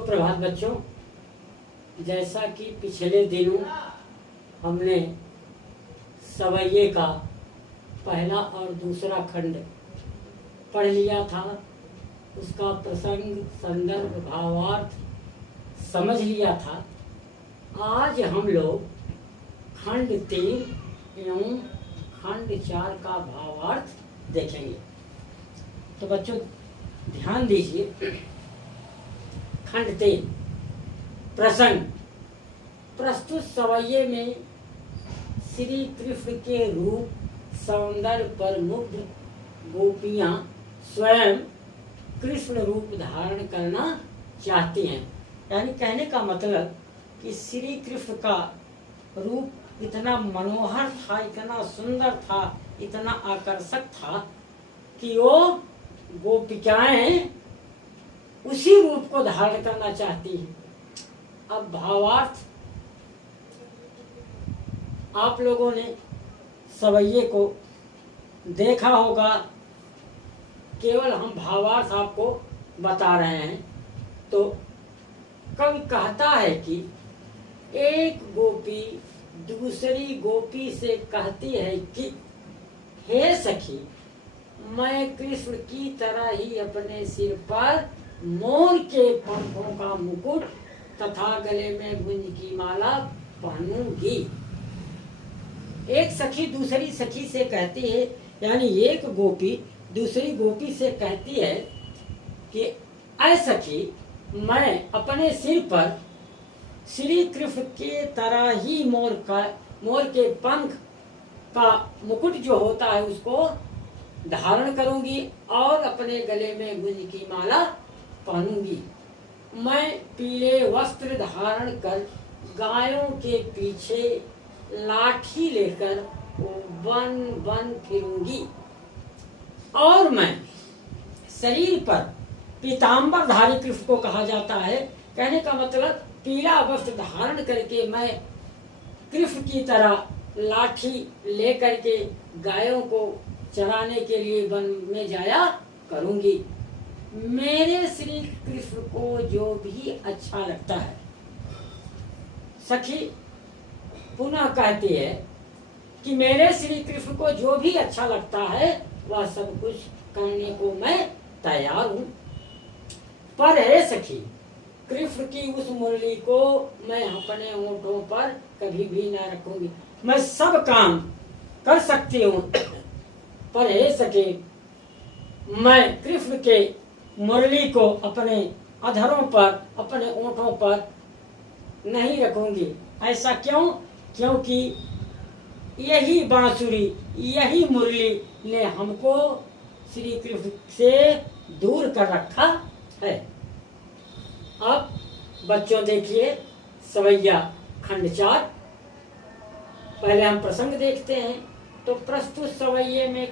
सुप्रभात बच्चों। जैसा कि पिछले दिनों हमने सवैये का पहला और दूसरा खंड पढ़ लिया था, उसका प्रसंग, संदर्भ, भावार्थ समझ लिया था। आज हम लोग खंड 3 एवं खंड 4 का भावार्थ देखेंगे। तो बच्चों ध्यान दीजिए। खंड 3 प्रसंग। प्रस्तुत सवैये में श्री कृष्ण के रूप सौंदर्य पर मुग्ध गोपियां स्वयं कृष्ण रूप धारण करना चाहती हैं। यानी कहने का मतलब कि श्री कृष्ण का रूप इतना मनोहर था, इतना सुंदर था, इतना आकर्षक था कि वो गोपिकाएं उसी रूप को धारण करना चाहती हैं। अब भावार्थ आप लोगों ने सवैये को देखा होगा, केवल हम भावार्थ आपको बता रहे हैं। तो कवि कहता है कि एक गोपी दूसरी गोपी से कहती है कि हे सखी, मैं कृष्ण की तरह ही अपने सिर पर मोर के पंखों का मुकुट तथा गले में गुंज की माला पहनूंगी। एक सखी दूसरी सखी से कहती है, यानी एक गोपी दूसरी गोपी से कहती है कि ऐ सखी, मैं अपने सिर पर श्री कृष्ण के तरह ही मोर के पंख का मुकुट जो होता है उसको धारण करूंगी और अपने गले में गुंज की माला पहनूंगी। मैं पीले वस्त्र धारण कर गायों के पीछे लाठी लेकर वन वन फिरूंगी और मैं शरीर पर पीताम्बरधारी कृष्ण को कहा जाता है। कहने का मतलब पीला वस्त्र धारण करके मैं कृष्ण की तरह लाठी लेकर के गायों को चराने के लिए वन में जाया करूंगी। मेरे श्री कृष्ण को जो भी अच्छा लगता है, सखी पुनः कहती है कि मेरे श्री कृष्ण को जो भी अच्छा लगता है वह सब कुछ करने को मैं तैयार हूँ। पर हे सखी, कृष्ण की उस मुरली को मैं अपने होठों पर कभी भी न रखूंगी। मैं सब काम कर सकती हूँ, पर हे सखी, मैं कृष्ण के मुरली को अपने अधरों पर, अपने ओंठों पर नहीं रखूंगी। ऐसा क्यों? क्योंकि यही बांसुरी, यही मुरली ने हमको श्री कृष्ण से दूर कर रखा है। अब बच्चों देखिए सवैया खंड 4। पहले हम प्रसंग देखते हैं। तो प्रस्तुत सवैये में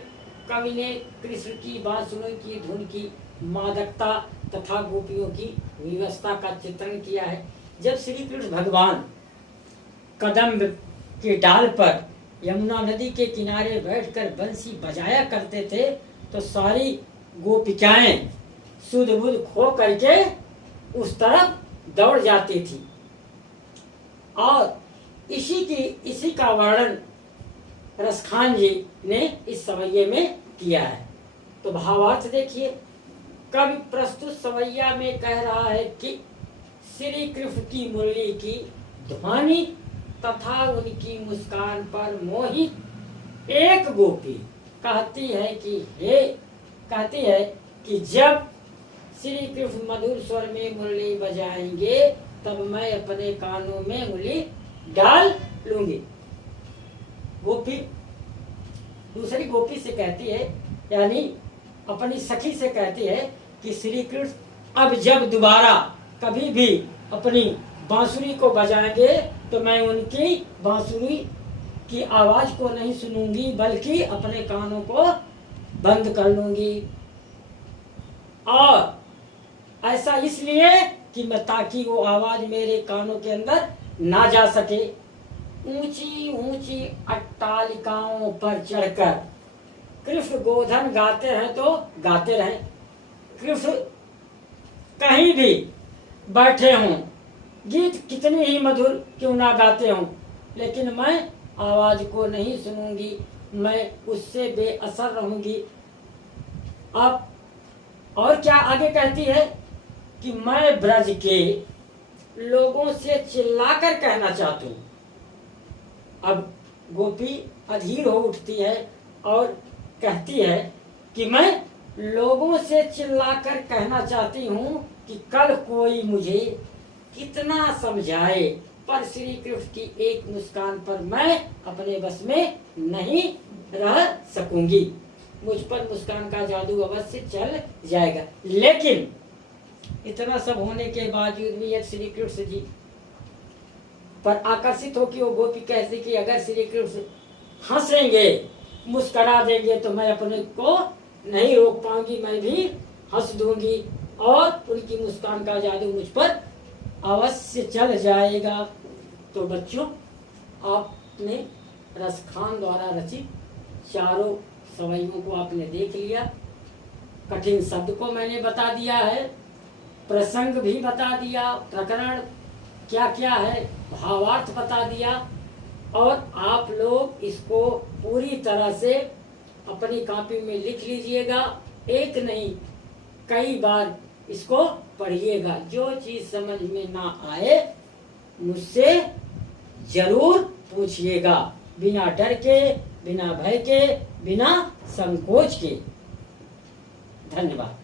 कवि ने कृष्ण की बांसुरी की धुन की मादकता तथा गोपियों की व्यवस्था का चित्रण किया है। जब श्री कृष्ण भगवान कदम्ब के डाल पर यमुना नदी के किनारे बैठकर बंसी बजाया करते थे तो सारी गोपिकाएं सुध बुध खो करके उस तरफ दौड़ जाती थी। और इसी का वर्णन रसखान जी ने इस सवैये में किया है। तो भावार्थ देखिए। कवि प्रस्तुत सवैया में कह रहा है कि श्री कृष्ण की मुरली की ध्वनि तथा उनकी मुस्कान पर मोहित एक गोपी कहती है कि जब श्री कृष्ण मधुर स्वर में मुरली बजाएंगे तब मैं अपने कानों में उंगली डाल लूंगी। गोपी दूसरी गोपी से कहती है, यानी अपनी सखी से कहती है कि श्री कृष्ण अब जब दोबारा कभी भी अपनी बांसुरी को बजाएंगे तो मैं उनकी बांसुरी की आवाज को नहीं सुनूंगी, बल्कि अपने कानों को बंद कर लूंगी। और ऐसा इसलिए कि मैं, ताकि वो आवाज मेरे कानों के अंदर ना जा सके। ऊंची ऊंची अट्टालिकाओं पर चढ़कर कृष्ण गोधन गाते हैं तो गाते रहें। कृष्ण कहीं भी बैठे हों, गीत कितनी ही मधुर क्यों ना गाते हों, लेकिन मैं आवाज को नहीं सुनूंगी, मैं उससे बेअसर रहूंगी। अब और क्या आगे कहती है कि मैं ब्रज के लोगों से चिल्लाकर कहना चाहती हूँ। अब गोपी अधीर हो उठती है और कहती है कि मैं लोगों से चिल्लाकर कहना चाहती हूँ कि कल कोई मुझे कितना समझाए, पर श्री कृष्ण की एक मुस्कान पर मैं अपने बस में नहीं रह सकूंगी। मुझ पर मुस्कान का जादू अवश्य चल जाएगा। लेकिन इतना सब होने के बावजूद भी यदि श्री कृष्ण जी पर आकर्षित हो कि वो गोपी कहती कि अगर श्री कृष्ण हंसेंगे, मुस्करा देंगे तो मैं अपने को नहीं रोक पाऊंगी, मैं भी हंस दूंगी और उनकी मुस्कान का जादू मुझ पर अवश्य चल जाएगा। तो बच्चों, आपने रसखान द्वारा रचित चारों सवैयों को आपने देख लिया। कठिन शब्द को मैंने बता दिया है, प्रसंग भी बता दिया, प्रकरण क्या क्या है, भावार्थ बता दिया, और आप लोग इसको पूरी तरह से अपनी कॉपी में लिख लीजिएगा। एक नहीं, कई बार इसको पढ़िएगा। जो चीज समझ में ना आए मुझसे जरूर पूछिएगा, बिना डर के, बिना भय के, बिना संकोच के। धन्यवाद।